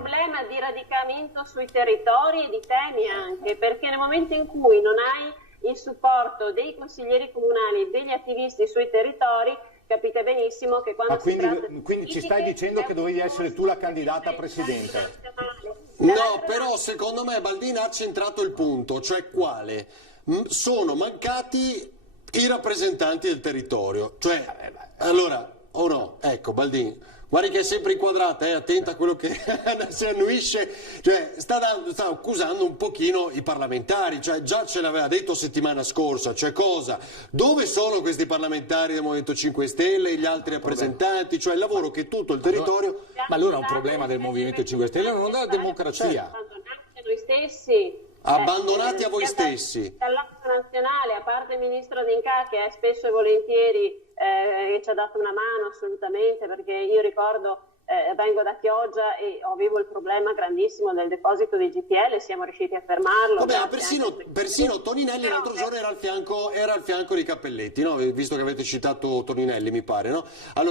problema di radicamento sui territori e di temi anche, perché nel momento in cui non hai il supporto dei consiglieri comunali, degli attivisti sui territori, capite benissimo che quando quindi ci stai dicendo che dovevi essere tu la candidata a presidente? No, però secondo me Baldini ha centrato il punto, cioè quale? Sono mancati i rappresentanti del territorio, cioè, allora, o no? Ecco, Baldini, guardi che è sempre inquadrata, attenta a quello che si annuisce, cioè sta accusando un pochino i parlamentari, cioè già ce l'aveva detto settimana scorsa, cioè cosa? Dove sono questi parlamentari del Movimento 5 Stelle e gli altri rappresentanti, cioè il lavoro che tutto il territorio... Ma allora è un problema del Movimento 5 Stelle, non della democrazia. Noi stessi... Abbandonati a voi stessi. Dall'Atto nazionale, a parte il ministro D'Incà che è spesso e volentieri ci ha dato una mano assolutamente, perché io ricordo vengo da Chioggia e avevo il problema grandissimo del deposito di GPL, siamo riusciti a fermarlo. Vabbè, persino Toninelli l'altro giorno era al fianco di Cappelletti, no? Visto che avete citato Toninelli, mi pare, no? Allora,